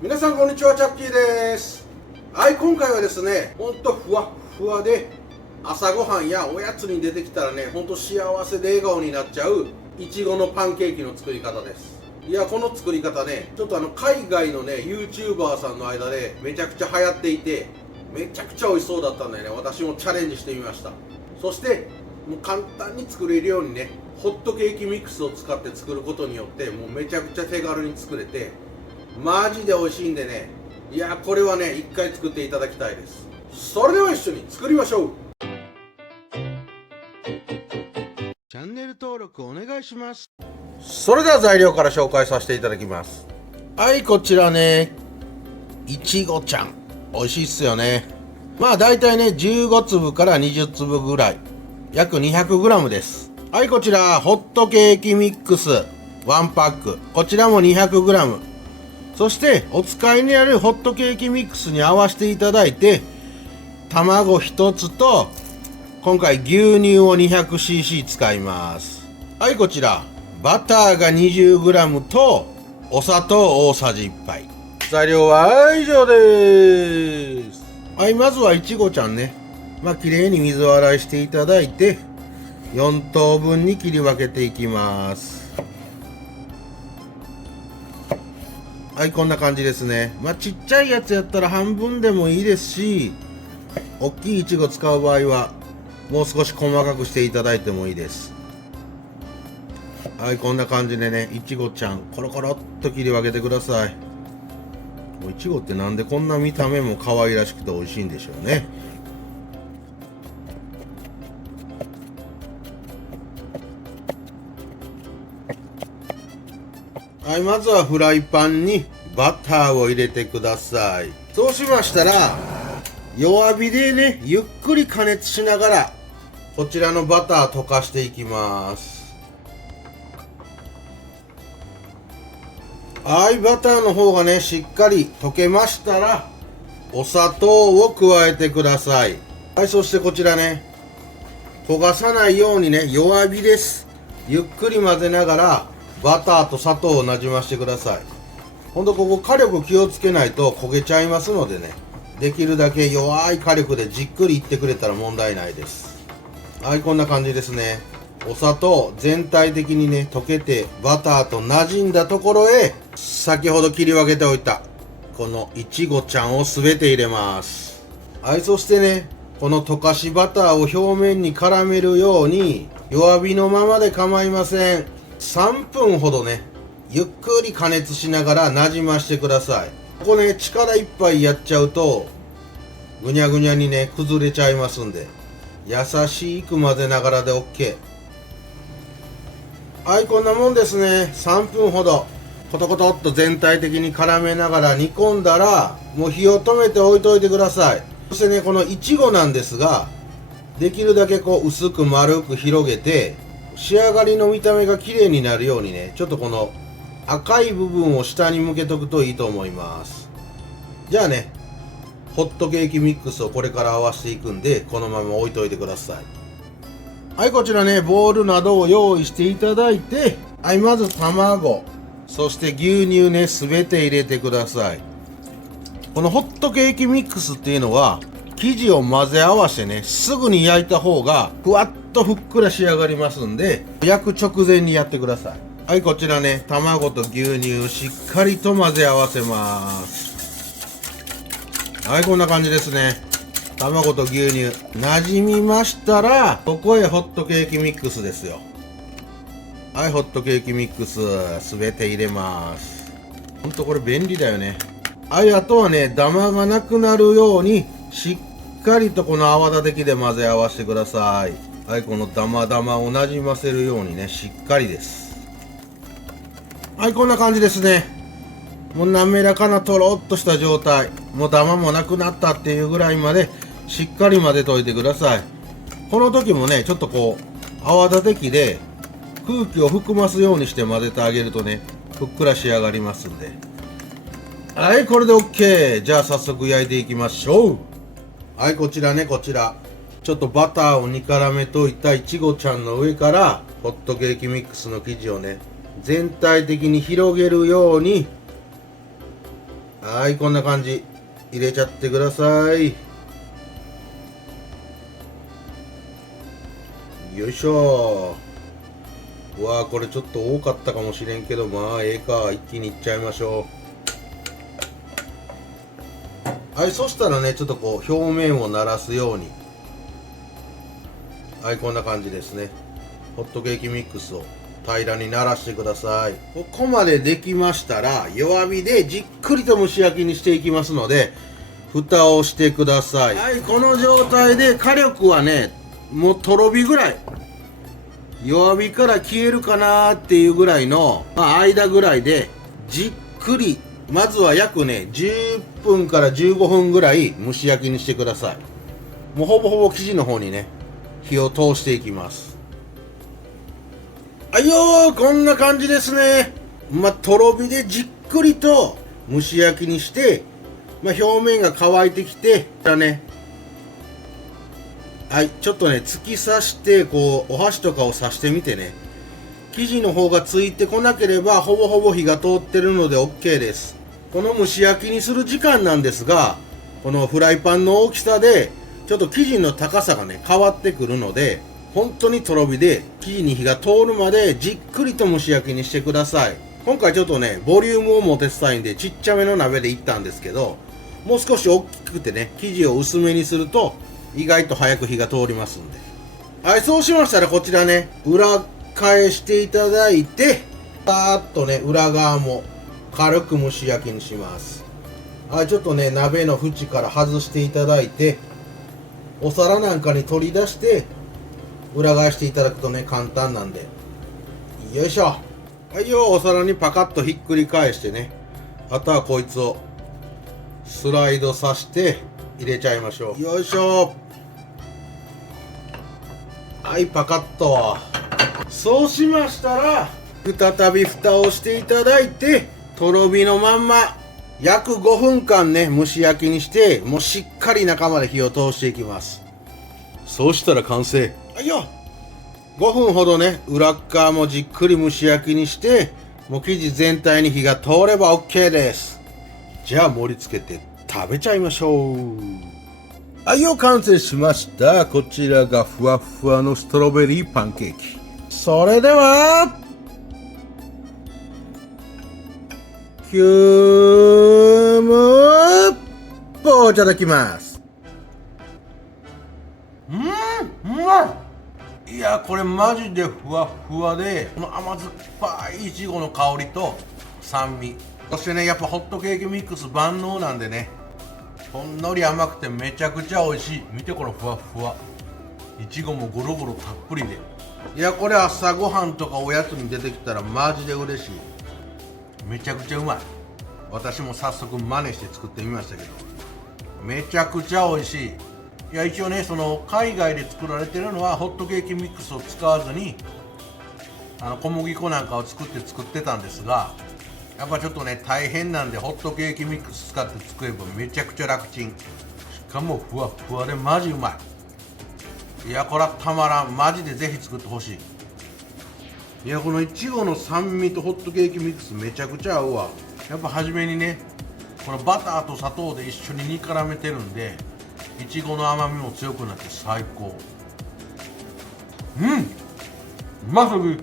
皆さんこんにちは、チャッキーです。はい、今回はですね、ほんとふわっふわで朝ごはんやおやつに出てきたらね、ほんと幸せで笑顔になっちゃういちごのパンケーキの作り方です。いや、この作り方ね、ちょっと海外のね YouTuber さんの間でめちゃくちゃ流行っていて、めちゃくちゃ美味しそうだったんでね、私もチャレンジしてみました。そしてもう簡単に作れるようにね、ホットケーキミックスを使って作ることによって、もうめちゃくちゃ手軽に作れてマジで美味しいんでね、いやこれはね、一回作っていただきたいです。それでは一緒に作りましょう。チャンネル登録お願いします。それでは材料から紹介させていただきます。はい、こちらね、いちごちゃん美味しいっすよね。まあだいたいね15粒から20粒ぐらい、約 200g です。はい、こちらホットケーキミックス1パック、こちらも 200g。そしてお使いにあるホットケーキミックスに合わせていただいて、卵1つと今回牛乳を 200cc 使います。はい、こちらバターが 20g とお砂糖大さじ1杯。材料は以上です。はい、まずはいちごちゃんね、綺麗に水洗いしていただいて4等分に切り分けていきます。はい、こんな感じですね。ちっちゃいやつやったら半分でもいいですし、大きいいちご使う場合はもう少し細かくしていただいてもいいです。はい、こんな感じでね、いちごちゃんコロコロっと切り分けてください。いちごってなんでこんな見た目も可愛らしくて美味しいんでしょうね。はい、まずはフライパンにバターを入れてください。そうしましたら弱火でね、ゆっくり加熱しながらこちらのバター溶かしていきます。はい、バターの方がねしっかり溶けましたらお砂糖を加えてください。はい、そしてこちらね、焦がさないようにね弱火です。ゆっくり混ぜながらバターと砂糖をなじましてください。ほんとここ火力気をつけないと焦げちゃいますのでね、できるだけ弱い火力でじっくりいってくれたら問題ないです。はい、こんな感じですね。お砂糖全体的にね溶けてバターと馴染んだところへ、先ほど切り分けておいたこのいちごちゃんを全て入れます。はい、そしてね、この溶かしバターを表面に絡めるように弱火のままで構いません。3分ほどねゆっくり加熱しながらなじましてください。ここね力いっぱいやっちゃうとぐにゃぐにゃにね崩れちゃいますんで、優しく混ぜながらで OK。 はい、こんなもんですね。3分ほどコトコトっと全体的に絡めながら煮込んだら、もう火を止めて置いといてください。そしてね、このいちごなんですが、できるだけこう薄く丸く広げて仕上がりの見た目が綺麗になるようにね、ちょっとこの赤い部分を下に向けとくといいと思います。じゃあね、ホットケーキミックスをこれから合わせていくんで、このまま置いといてください。はい、こちらねボウルなどを用意していただいて、はい、まず卵、そして牛乳ね全て入れてください。このホットケーキミックスっていうのは生地を混ぜ合わせね、すぐに焼いた方がふわっとふっくら仕上がりますんで、焼く直前にやってください。はい、こちらね、卵と牛乳をしっかりと混ぜ合わせます。はい、こんな感じですね。卵と牛乳馴染みましたら、ここへホットケーキミックスですよ。はい、ホットケーキミックス全て入れます。ほんとこれ便利だよね。はい、あとはねダマがなくなるようにしっかりとこの泡立て器で混ぜ合わせてください。はい、このダマダマをなじませるようにねしっかりです。はい、こんな感じですね。もう滑らかなとろっとした状態、もうダマもなくなったっていうぐらいまでしっかり混ぜといてください。この時もねちょっとこう泡立て器で空気を含ますようにして混ぜてあげるとねふっくら仕上がりますんで。はい、これで OK。 じゃあ早速焼いていきましょう。はい、こちらね、こちらちょっとバターを煮絡めといたいちごちゃんの上からホットケーキミックスの生地をね全体的に広げるように、はい、こんな感じ入れちゃってください。よいしょ。うわー、これちょっと多かったかもしれんけど、まあええか、一気にいっちゃいましょう。はい、そしたらね、ちょっとこう表面をならすように、はい、こんな感じですね。ホットケーキミックスを平らにならしてください。ここまでできましたら、弱火でじっくりと蒸し焼きにしていきますので、蓋をしてください。はい、この状態で火力はね、もうとろ火ぐらい、弱火から消えるかなーっていうぐらいの、間ぐらいでじっくり、まずは約ね10分から15分ぐらい蒸し焼きにしてください。もうほぼほぼ生地の方にね火を通していきます。はいよー、こんな感じですね。とろ火でじっくりと蒸し焼きにして、表面が乾いてきてだね。はい、ちょっとね突き刺してこうお箸とかを刺してみてね、生地の方がついてこなければほぼほぼ火が通ってるので OK です。この蒸し焼きにする時間なんですが、このフライパンの大きさでちょっと生地の高さがね変わってくるので、本当にとろ火で生地に火が通るまでじっくりと蒸し焼きにしてください。今回ちょっとねボリュームを持てたいんでちっちゃめの鍋でいったんですけど、もう少し大きくてね生地を薄めにすると意外と早く火が通りますんで。はい、そうしましたらこちらね裏返していただいて、パーッとね裏側も軽く蒸し焼きにします。はい、ちょっとね鍋の縁から外していただいて、お皿なんかに取り出して裏返していただくとね簡単なんで。よいしょ。はいよ、お皿にパカッとひっくり返してね、あとはこいつをスライドさせて入れちゃいましょう。よいしょ。はい、パカッと。そうしましたら再び蓋をしていただいて、とろ火のまんま約5分間ね蒸し焼きにして、もうしっかり中まで火を通していきます。そうしたら完成。はいよ。5分ほどね裏側もじっくり蒸し焼きにして、もう生地全体に火が通れば OK です。じゃあ盛り付けて食べちゃいましょう。はいよ、完成しました。こちらがふわふわのストロベリーパンケーキ。それではキュームポいただきます。うまい。いや、これマジでふわふわで、この甘酸っぱいいちごの香りと酸味、そしてねやっぱホットケーキミックス万能なんでね、ほんのり甘くてめちゃくちゃ美味しい。見てこのふわふわ、いちごもゴロゴロたっぷりで。いや、これ朝ごはんとかおやつに出てきたらマジで嬉しい。めちゃくちゃうまい。私も早速真似して作ってみましたけど、めちゃくちゃ美味しい。いや、一応ねその海外で作られてるのはホットケーキミックスを使わずに小麦粉なんかを作ってたんですが、やっぱちょっとね大変なんでホットケーキミックス使って作ればめちゃくちゃ楽ちん。しかもふわふわでマジうまい。いや、これはたまらん。マジでぜひ作ってほしい。いや、このいちごの酸味とホットケーキミックスめちゃくちゃ合うわ。やっぱ初めにねこのバターと砂糖で一緒に煮絡めてるんで、いちごの甘みも強くなって最高。うますぎ。